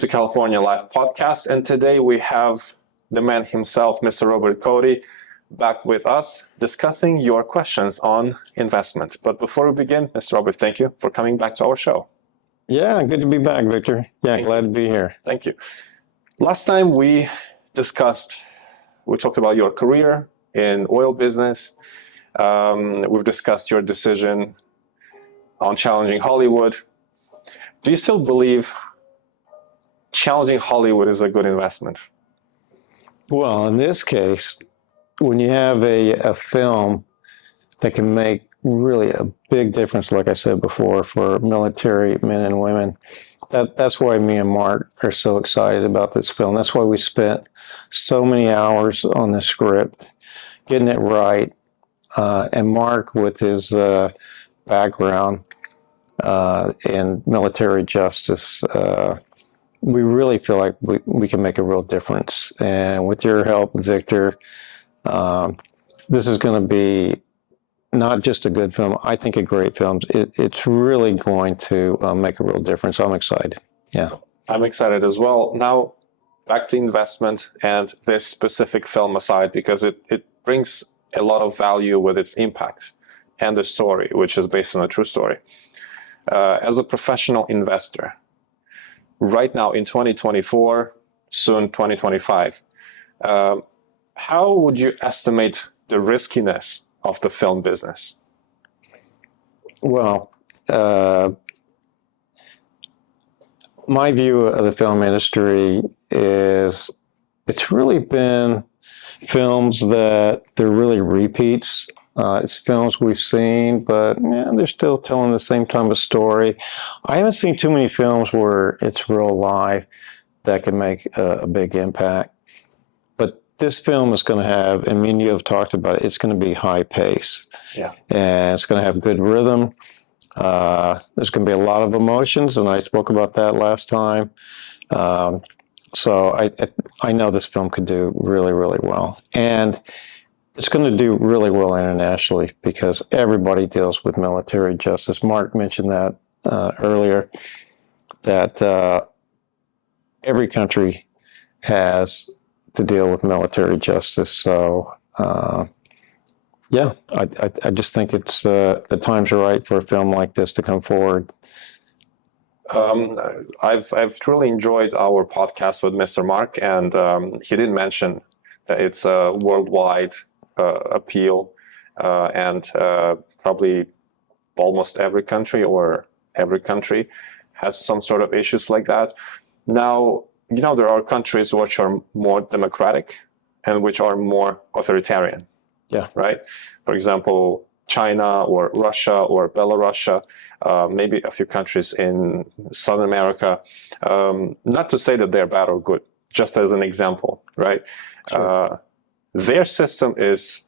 to California Live podcast, and today we have the man himself, Mr. Robert Cody, back with us discussing your questions on investment. But before we begin, Mr. Robert, thank you for coming back to our show. Yeah, good to be back, Victor. Yeah, glad to be here. Thank you. Last time we talked about your career in oil business. We've discussed your decision on challenging Hollywood. Do you still believe challenging Hollywood is a good investment? Well, in this case, when you have a film that can make really a big difference, like I said before, for military men and women, that's why me and Mark are so excited about this film. That's why we spent so many hours on the script, getting it right. And Mark, with his background in military justice, we really feel like we can make a real difference. And with your help, Victor, this is going to be not just a good film, I think a great film. It's really going to make a real difference. I'm excited. Yeah. I'm excited as well. Now, back to investment and this specific film aside, because it brings a lot of value with its impact and the story, which is based on a true story. As a professional investor, right now in 2024, soon 2025, how would you estimate the riskiness of the film business? Well, my view of the film industry is it's really been films that they're really repeats. It's films we've seen, but they're still telling the same type of story. I haven't seen too many films where it's real life that can make a big impact. But this film is going to have, and me and you have talked about it, it's going to be high pace. Yeah. And it's going to have good rhythm. There's going to be a lot of emotions, and I spoke about that last time. So I know this film could do really, really well. And it's going to do really well internationally because everybody deals with military justice. Mark mentioned that earlier, that every country has to deal with military justice. So, yeah, I just think it's the times are right for a film like this to come forward. I've truly enjoyed our podcast with Mr. Mark, and he did mention that it's a worldwide appeal, and probably almost every country has some sort of issues like that. Now, there are countries which are more democratic and which are more authoritarian. Yeah. Right? For example, China or Russia or Belarus, maybe a few countries in Southern America. Not to say that they're bad or good, just as an example, right? Sure. Their system is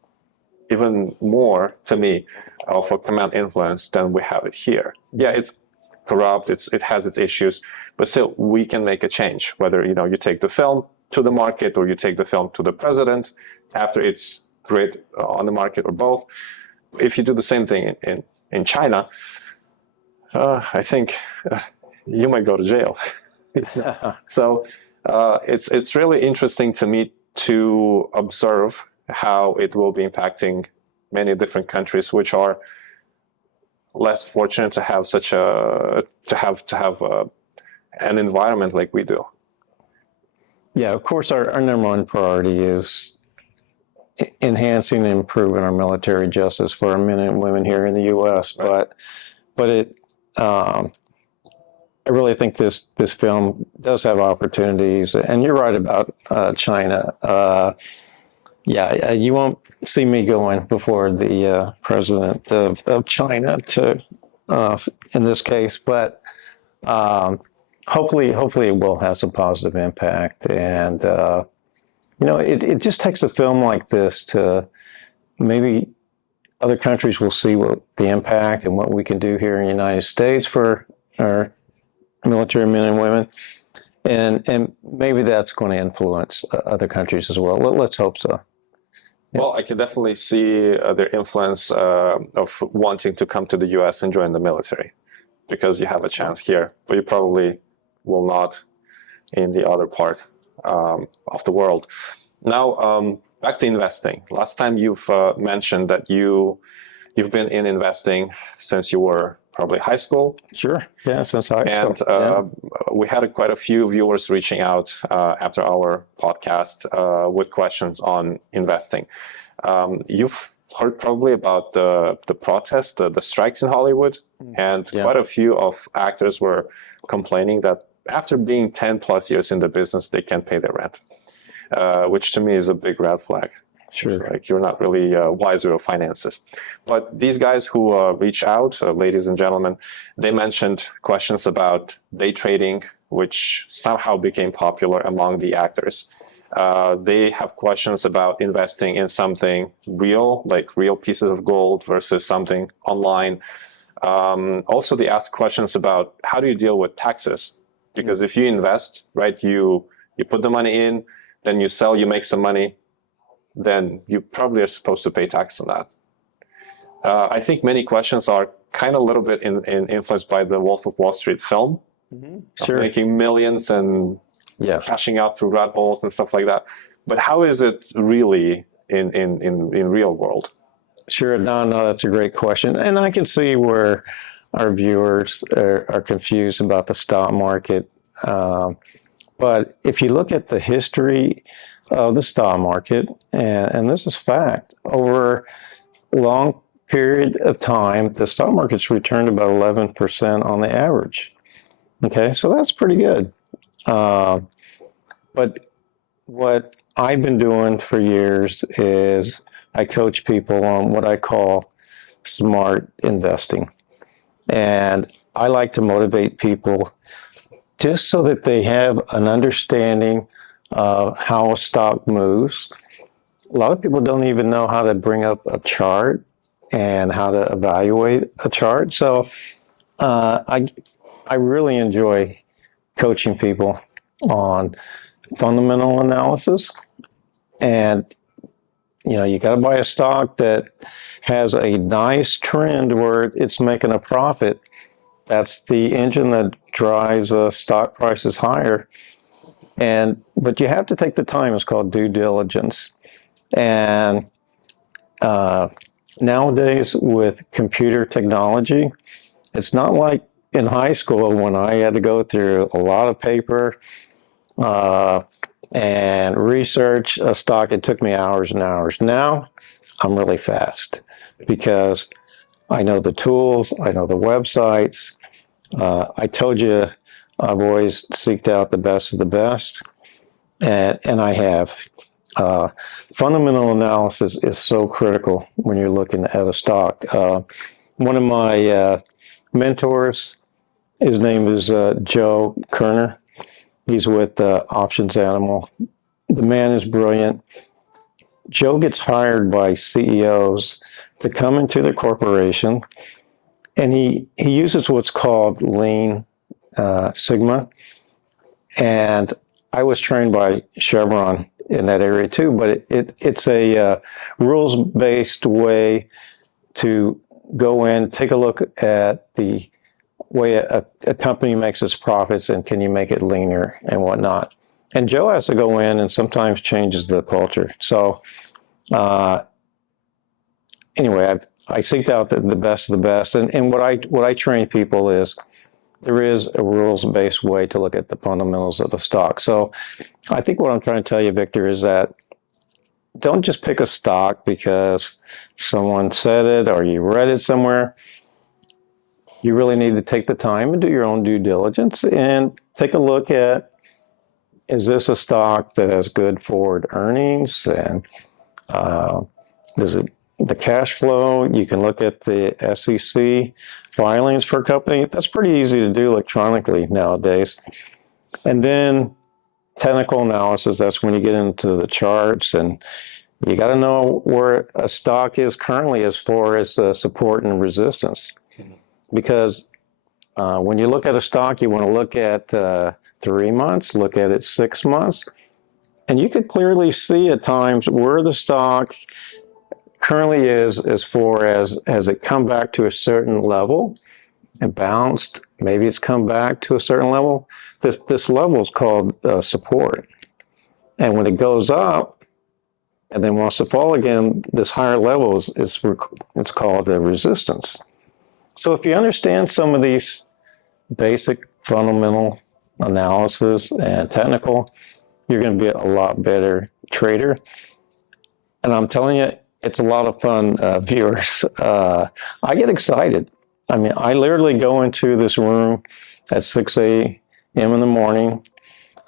even more, to me, of a command influence than we have it here. Yeah, it's corrupt, it has its issues, but still we can make a change, whether you take the film to the market or you take the film to the president after it's great on the market, or both. If you do the same thing in China, I think you might go to jail. So it's really interesting to me to observe how it will be impacting many different countries which are less fortunate to have such an environment like we do. Yeah, of course, our number one priority is enhancing and improving our military justice for our men and women here in the U.S. Right. But I really think this film does have opportunities, and you're right about China. Yeah, you won't see me going before the president of China in this case, but hopefully it will have some positive impact. And it just takes a film like this to maybe other countries will see what the impact and what we can do here in the United States for our military men and women. And maybe that's going to influence other countries as well. Let's hope so. Yeah. Well, I can definitely see their influence of wanting to come to the U.S. and join the military, because you have a chance here, but you probably will not in the other part of the world. Now, back to investing. Last time you've mentioned that you've been in investing since you were probably high school. Sure. Yeah, since high And school. Yeah. we had quite a few viewers reaching out after our podcast with questions on investing. You've heard probably about the protests, the strikes in Hollywood, and quite a few of actors were complaining that after being 10 plus years in the business, they can't pay their rent, which to me is a big red flag. Sure. Like you're not really wise with your finances. But these guys who reach out, ladies and gentlemen, they mentioned questions about day trading, which somehow became popular among the actors. They have questions about investing in something real, like real pieces of gold versus something online. Also, they ask questions about how do you deal with taxes? Because if you invest, right, you put the money in, then you sell, you make some money, then you probably are supposed to pay tax on that. I think many questions are kind of a little bit influenced by the Wolf of Wall Street film, Sure. making millions and cashing out through rat holes and stuff like that. But how is it really in real world? Sure, no, that's a great question. And I can see where our viewers are confused about the stock market. But if you look at the history of the stock market, and this is fact, over a long period of time, the stock market's returned about 11% on the average. Okay, so that's pretty good. But what I've been doing for years is I coach people on what I call smart investing. And I like to motivate people just so that they have an understanding of how a stock moves. A lot of people don't even know how to bring up a chart and how to evaluate a chart. So I really enjoy coaching people on fundamental analysis. And you got to buy a stock that has a nice trend where it's making a profit. That's the engine that drives stock prices higher. But you have to take the time. It's called due diligence. And nowadays with computer technology, it's not like in high school when I had to go through a lot of paper and research a stock. It took me hours and hours. Now I'm really fast because I know the tools, I know the websites. I told you I've always seeked out the best of the best, and I have. Fundamental analysis is so critical when you're looking at a stock. One of my mentors, his name is Joe Kerner. He's with Options Animal. The man is brilliant. Joe gets hired by CEOs to come into the corporation, and he uses what's called Lean Sigma. And I was trained by Chevron in that area too, but it's a rules-based way to go in, take a look at the way a company makes its profits and can you make it leaner and whatnot. And Joe has to go in and sometimes changes the culture. So anyway, I seeked out the best of the best. And what I train people is there is a rules-based way to look at the fundamentals of the stock. So I think what I'm trying to tell you, Victor, is that don't just pick a stock because someone said it or you read it somewhere. You really need to take the time and do your own due diligence and take a look at, is this a stock that has good forward earnings? And does it the cash flow? You can look at the SEC filings for a company. That's pretty easy to do electronically nowadays. And then technical analysis, that's when you get into the charts, and you got to know where a stock is currently as far as support and resistance. Because when you look at a stock, you want to look at 3 months, look at it 6 months, and you could clearly see at times where the stock currently is as far as has it come back to a certain level, and bounced. Maybe it's come back to a certain level. This level is called support. And when it goes up and then wants to fall again, this higher level it's called resistance. So if you understand some of these basic fundamental analysis and technical, you're going to be a lot better trader. And I'm telling you, it's a lot of fun, viewers. I get excited. I mean, I literally go into this room at 6 a.m. in the morning,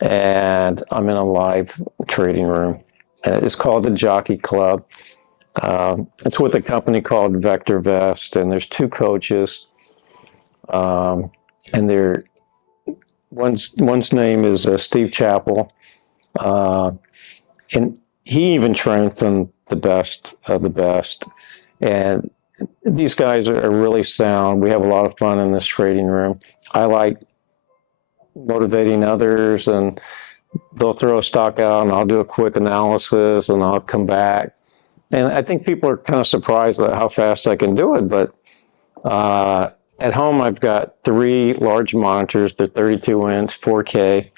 and I'm in a live trading room. It's called the Jockey Club. It's with a company called Vector Vest, and there's two coaches. And one's name is Steve Chappell, and he even trained from the best of the best. And these guys are really sound. We have a lot of fun in this trading room. I like motivating others, and they'll throw a stock out and I'll do a quick analysis and I'll come back. And I think people are kind of surprised at how fast I can do it. But at home, I've got 3 large monitors. They're 32 inch, 4K.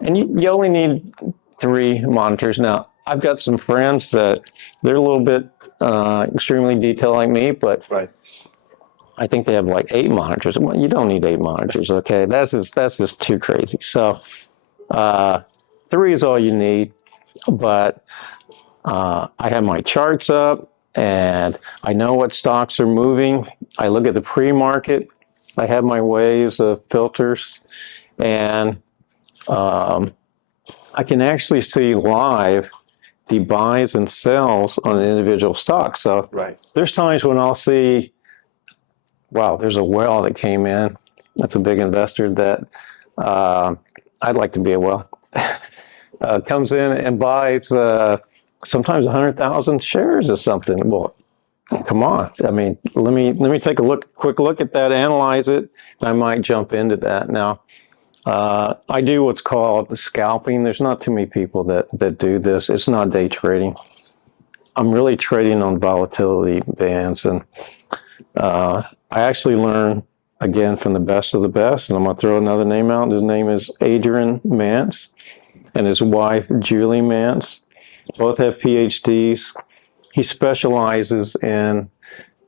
And you only need 3 monitors. Now, I've got some friends that they're a little bit extremely detailed like me, but Right. I think they have like 8 monitors. Well, you don't need 8 monitors, okay? That's just too crazy. So 3 is all you need. But I have my charts up, and I know what stocks are moving. I look at the pre-market. I have my ways of filters, and I can actually see live the buys and sells on an individual stock. So Right. there's times when I'll see, wow, there's a whale that came in. That's a big investor that I'd like to be a whale. Comes in and buys sometimes 100,000 shares of something. Well, come on. I mean, let me take a quick look at that, analyze it, and I might jump into that. Now, I do what's called scalping. There's not too many people that do this. It's not day trading. I'm really trading on volatility bands, and I actually learn again from the best of the best. And I'm gonna throw another name out. His name is Adrian Mance, and his wife Julie Mance. Both have PhDs. He specializes in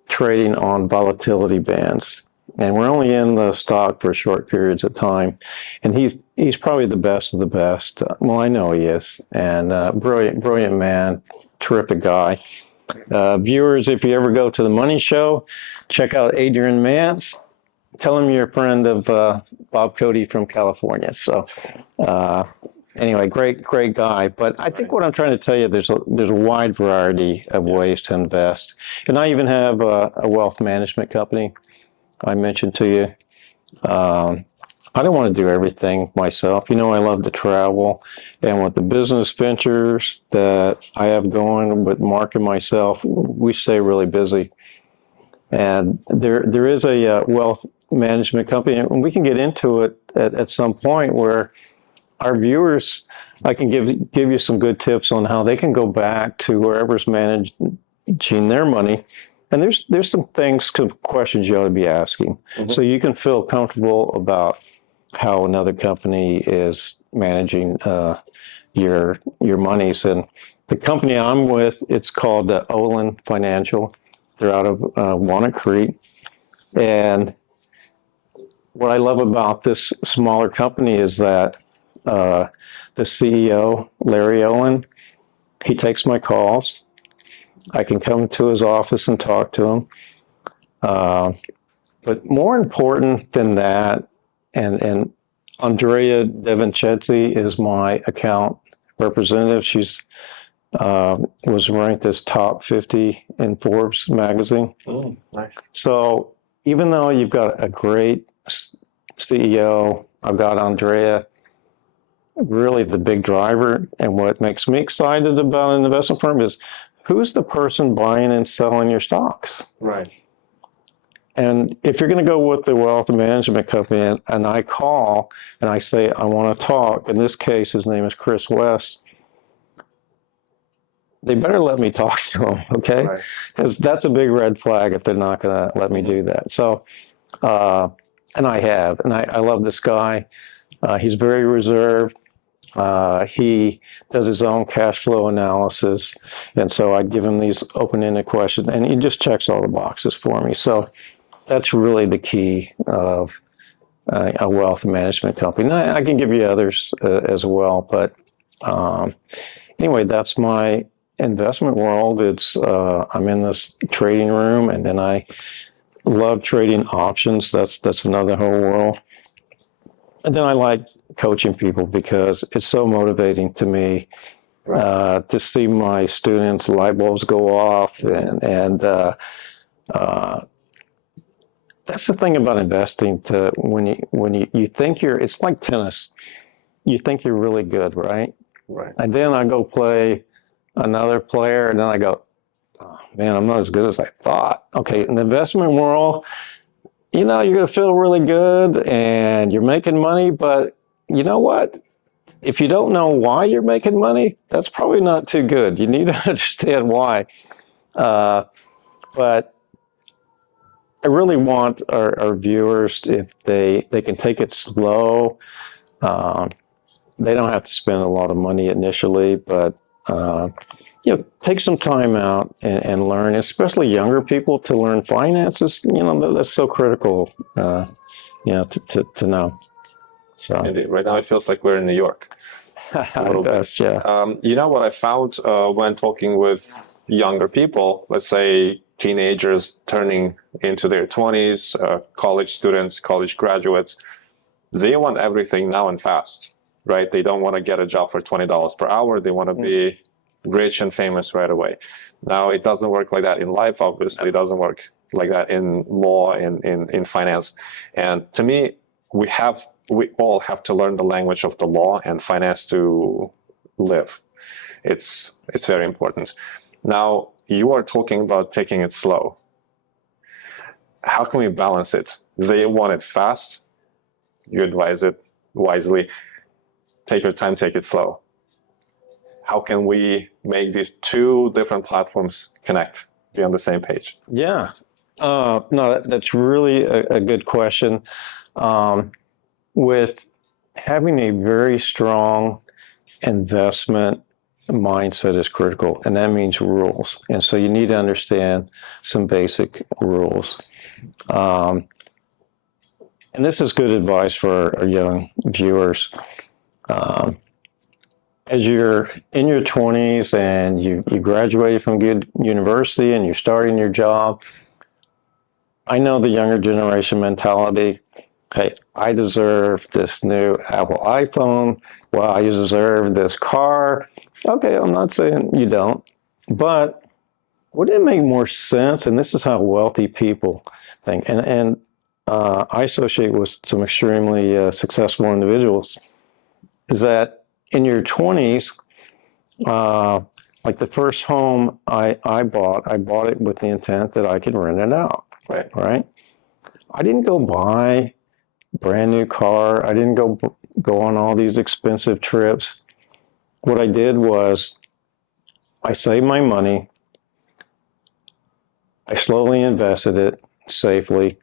trading on volatility bands. And we're only in the stock for short periods of time. And he's probably the best of the best. Well, I know he is. And brilliant man, terrific guy. Viewers, if you ever go to the Money Show, check out Adrian Mance. Tell him you're a friend of Bob Cody from California. So anyway, great guy. But I think what I'm trying to tell you, there's a wide variety of ways to invest. And I even have a wealth management company I mentioned to you. I don't want to do everything myself. You know, I love to travel. And with the business ventures that I have going with Mark and myself, we stay really busy. And there is a wealth management company, and we can get into it at some point where our viewers, I can give you some good tips on how they can go back to wherever's managing their money. And there's some questions you ought to be asking. Mm-hmm. So you can feel comfortable about how another company is managing your monies. And the company I'm with, it's called Olin Financial. They're out of Walnut Creek. And what I love about this smaller company is that the CEO, Larry Olin, he takes my calls. I can come to his office and talk to him. But more important than that, and Andrea DeVincenzi is my account representative. She's was ranked as top 50 in Forbes magazine. Oh, nice. So even though you've got a great CEO, I've got Andrea, really the big driver. And what makes me excited about an investment firm is who's the person buying and selling your stocks? Right. And if you're going to go with the wealth management company and I call and I say, I want to talk, in this case, his name is Chris West, they better let me talk to him, okay? Because that's a big red flag if they're not going to let me do that. So And I have, and I love this guy. He's very reserved. He does his own cash flow analysis. And so I give him these open-ended questions, and he just checks all the boxes for me. So that's really the key of a wealth management company. And I can give you others as well, but anyway, that's my investment world. It's I'm in this trading room, and then I love trading options. That's another whole world. And then I like coaching people because it's so motivating to me to see my students' light bulbs go off, and that's the thing about investing. When you think it's like tennis. You think you're really good, right? Right. And then I go play another player, and then I go, oh, man, I'm not as good as I thought. Okay, in the investment world, you're going to feel really good and you're making money, but you know what? If you don't know why you're making money, that's probably not too good. You need to understand why. But I really want our viewers, if they can take it slow, they don't have to spend a lot of money initially, but take some time out and learn, especially younger people, to learn finances. That's so critical, to know. So Indeed. Right now it feels like we're in New York. it does, yeah. What I found when talking with younger people, let's say teenagers turning into their 20s, college students, college graduates, they want everything now and fast, right? They don't want to get a job for $20 per hour. They want to be rich and famous right away. Now, it doesn't work like that in life, obviously. It doesn't work like that in law, in finance. And to me, we all have to learn the language of the law and finance to live. It's very important. Now, you are talking about taking it slow. How can we balance it? They want it fast. You advise it wisely. Take your time, take it slow. How can we make these two different platforms connect, be on the same page? Yeah. No, that's really a good question. With having a very strong investment mindset is critical, and that means rules. And so you need to understand some basic rules. And this is good advice for our young viewers. As you're in your 20s and you graduated from good university and you're starting your job, I know the younger generation mentality. Hey, I deserve this new Apple iPhone. Well, I deserve this car. Okay, I'm not saying you don't, but would it make more sense? And this is how wealthy people think. And I associate with some extremely successful individuals, is that in your 20s, like the first home I bought it with the intent that I could rent it out. Right? I didn't go buy a brand new car. I didn't go on all these expensive trips. What I did was I saved my money. I slowly invested it safely.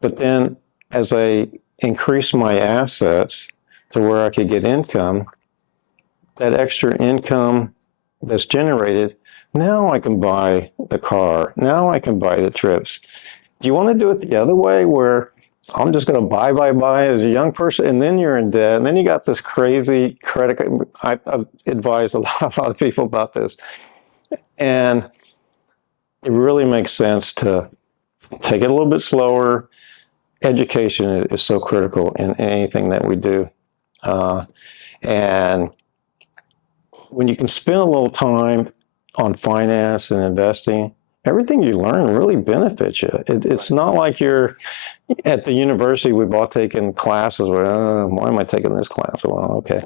But then as I increased my assets to where I could get income, that extra income that's generated, now I can buy the car. Now I can buy the trips. Do you want to do it the other way where I'm just going to buy as a young person, and then you're in debt, and then you got this crazy credit? I've advised a lot of people about this. And it really makes sense to take it a little bit slower. Education is so critical in anything that we do. And when you can spend a little time on finance and investing, everything you learn really benefits you. It's not like you're at the university. We've all taken classes where, why am I taking this class? Well, okay.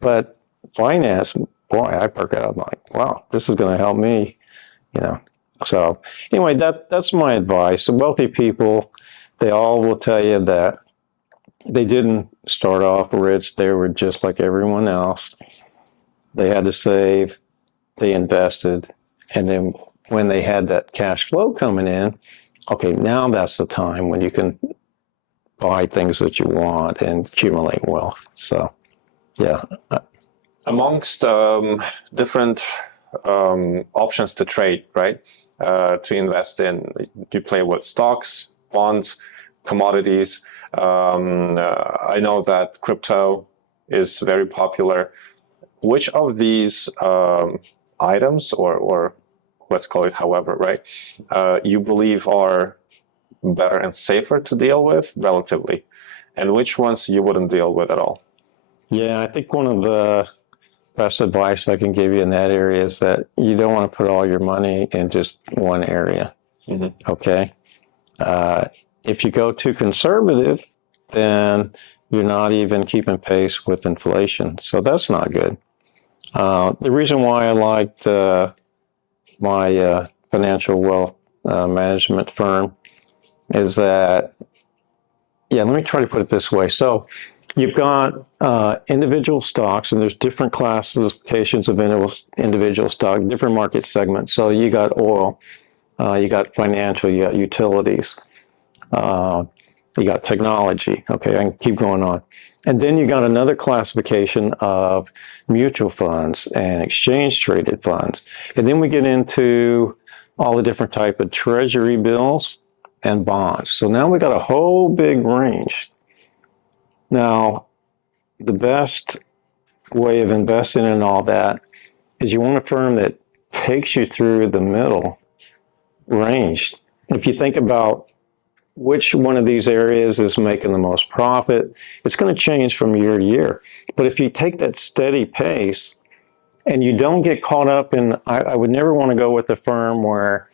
But finance, boy, I perk out. I'm like, wow, this is going to help me, So anyway, that's my advice. So wealthy people, they all will tell you that they didn't start off rich. They were just like everyone else. They had to save, they invested, and then when they had that cash flow coming in, okay, now that's the time when you can buy things that you want and accumulate wealth. So, yeah. Amongst different options to trade, right? To invest in, you play with stocks, bonds, commodities. I know that crypto is very popular. Which of these items, or let's call it however, right, you believe are better and safer to deal with relatively, and which ones you wouldn't deal with at all? Yeah, I think one of the best advice I can give you in that area is that you don't want to put all your money in just one area. Mm-hmm. Okay. If you go too conservative, then you're not even keeping pace with inflation. So that's not good. The reason why I liked my financial wealth management firm is that, yeah, let me try to put it this way. So you've got individual stocks, and there's different classifications of individual stock, different market segments. So you got oil, you got financial, you got utilities, you got technology. Okay, I can keep going on. And then you got another classification of mutual funds and exchange traded funds. And then we get into all the different type of treasury bills and bonds. So now we got a whole big range. Now, the best way of investing in all that is you want a firm that takes you through the middle range. If you think about which one of these areas is making the most profit, it's going to change from year to year. But if you take that steady pace and you don't get caught up in, I would never want to go with a firm where,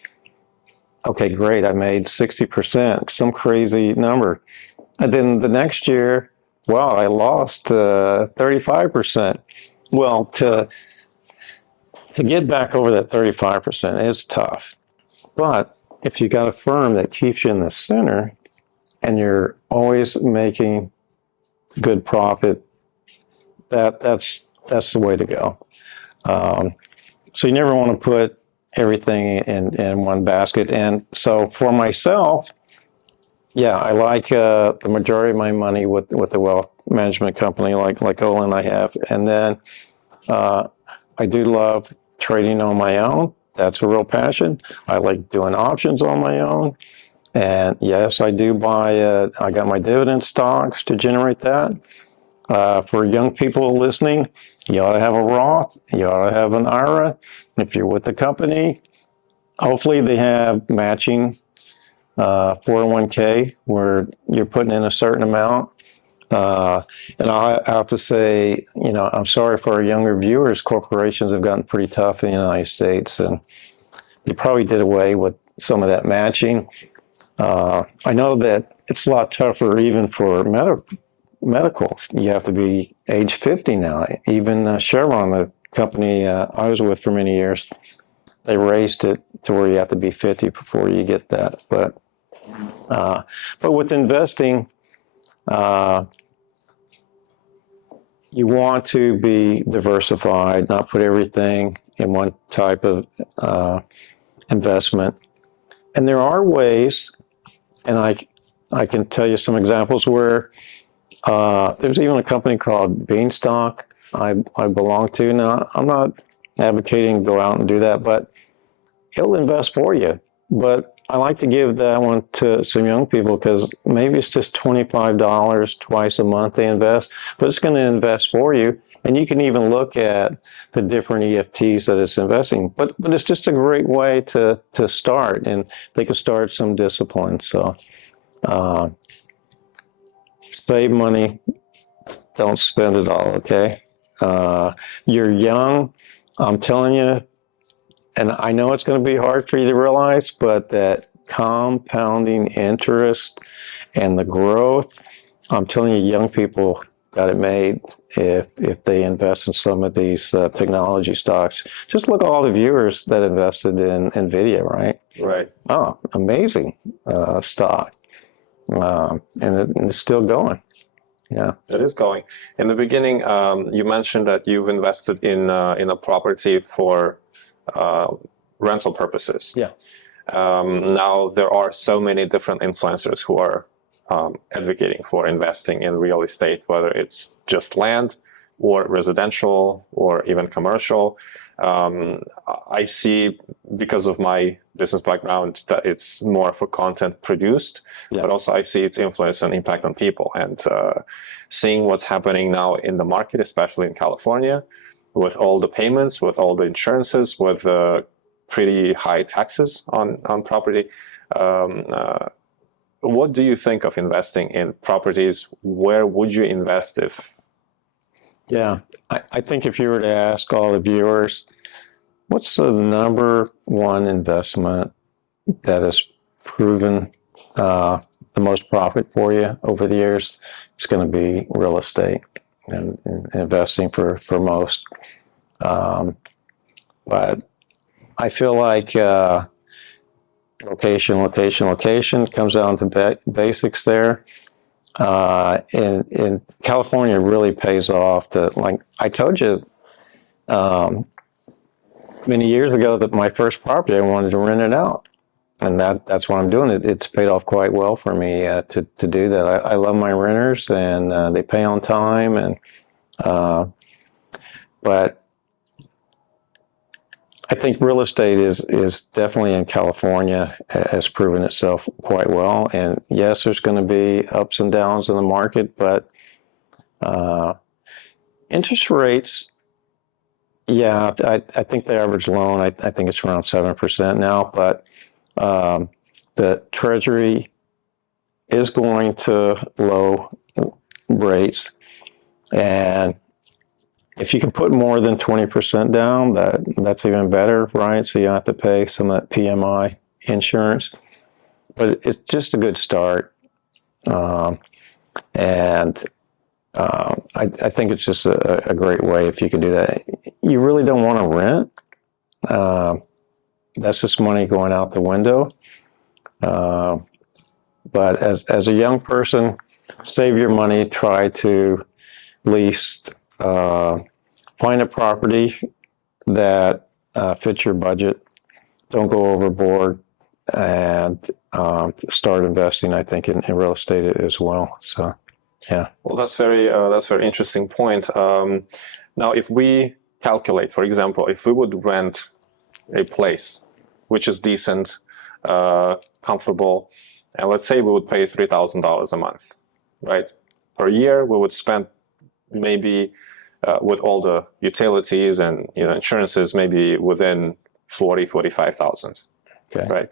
okay, great, I made 60%, some crazy number. And then the next year, wow, I lost 35%. Well, to get back over that 35% is tough. But if you got a firm that keeps you in the center and you're always making good profit, that's the way to go. So you never want to put everything in one basket. And so for myself, yeah, I like the majority of my money with the wealth management company like Ola and I have. And then I do love trading on my own. That's a real passion. I like doing options on my own. And yes, I do buy, I got my dividend stocks to generate that. For young people listening, you ought to have a Roth, you ought to have an IRA. If you're with the company, hopefully they have matching 401k where you're putting in a certain amount. And I have to say, I'm sorry for our younger viewers, corporations have gotten pretty tough in the United States, and they probably did away with some of that matching. I know that it's a lot tougher even for medicals. You have to be age 50 now. Even Chevron, the company I was with for many years, they raised it to where you have to be 50 before you get that. But with investing, you want to be diversified, not put everything in one type of investment. And there are ways, and I can tell you some examples where there's even a company called Beanstalk I belong to. Now, I'm not advocating go out and do that, but it'll invest for you. But I like to give that one to some young people because maybe it's just $25 twice a month they invest, but it's going to invest for you. And you can even look at the different EFTs that it's investing. But it's just a great way to start, and they can start some discipline. So save money, don't spend it all, okay? You're young, I'm telling you, and I know it's going to be hard for you to realize, but that compounding interest and the growth, I'm telling you, young people got it made if they invest in some of these technology stocks. Just look at all the viewers that invested in NVIDIA, right? Right. Oh, amazing stock. And it's still going. Yeah. It is going. In the beginning, you mentioned that you've invested in a property for rental purposes. Yeah. Now there are so many different influencers who are advocating for investing in real estate, whether it's just land or residential or even commercial. I see, because of my business background, that it's more for content produced, but also I see its influence and impact on people. And seeing what's happening now in the market, especially in California, with all the payments, with all the insurances, with pretty high taxes on property. What do you think of investing in properties? Where would you invest if? Yeah, I think if you were to ask all the viewers, what's the number one investment that has proven the most profit for you over the years? It's going to be real estate and investing for most. But I feel like location comes down to basics there. In California, it really pays off to, like I told you many years ago, that my first property, I wanted to rent it out. And that's what I'm doing. It's paid off quite well for me to do that. I love my renters, and they pay on time. And but I think real estate is definitely in California has proven itself quite well. And yes, there's going to be ups and downs in the market, but interest rates, yeah, I think the average loan, I think it's around 7% now, but the Treasury is going to low rates. And if you can put more than 20% down, that's even better, right? So you don't have to pay some of that PMI insurance. But it's just a good start. And I think it's just a great way if you can do that. You really don't want to rent. That's just money going out the window. But as a young person, save your money, try to lease. Find a property that fits your budget. Don't go overboard, and start investing, I think, in real estate as well. So, yeah. Well, that's very interesting point. Now, if we calculate, for example, if we would rent a place which is decent, comfortable, and let's say we would pay $3,000 a month, right? Per year, we would spend maybe with all the utilities and insurances, maybe within 45,000. Okay. Right.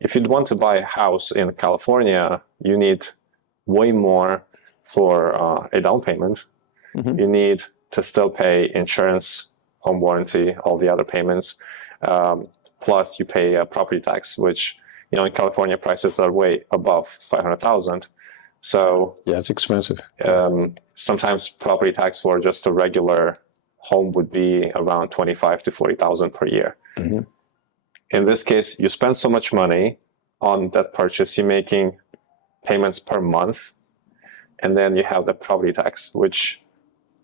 If you'd want to buy a house in California, you need way more for a down payment. Mm-hmm. You need to still pay insurance, home warranty, all the other payments. Plus, you pay a property tax, which in California prices are way above 500,000. So yeah, it's expensive. Sometimes property tax for just a regular home would be around 25 to 40,000 per year. Mm-hmm. In this case, you spend so much money on that purchase, you're making payments per month, and then you have the property tax, which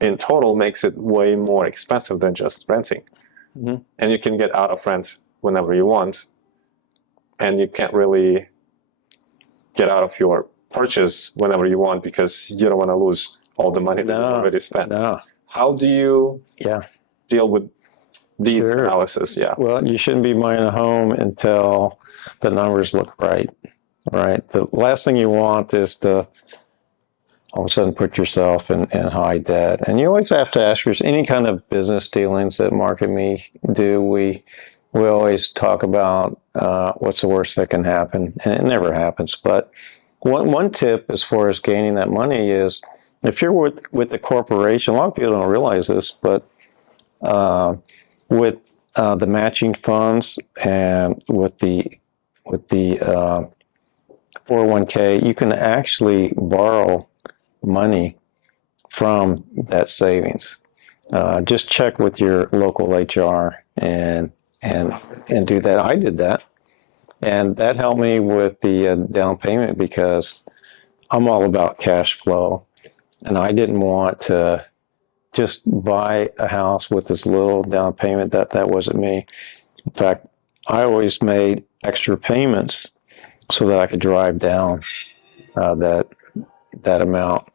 in total makes it way more expensive than just renting. Mm-hmm. And you can get out of rent whenever you want, and you can't really get out of your purchase whenever you want because you don't want to lose all the money that you already spent. No. How do you deal with these analysis? Yeah. Well, you shouldn't be buying a home until the numbers look right. Right. The last thing you want is to all of a sudden put yourself in high debt. And you always have to ask yourself, any kind of business dealings that Mark and me do, we always talk about what's the worst that can happen. And it never happens. But one tip as far as gaining that money is, if you're with the corporation, a lot of people don't realize this, but with the matching funds and with the 401k, you can actually borrow money from that savings. Just check with your local HR and do that. I did that, and that helped me with the down payment because I'm all about cash flow. And I didn't want to just buy a house with this little down payment. That wasn't me. In fact, I always made extra payments so that I could drive down that amount.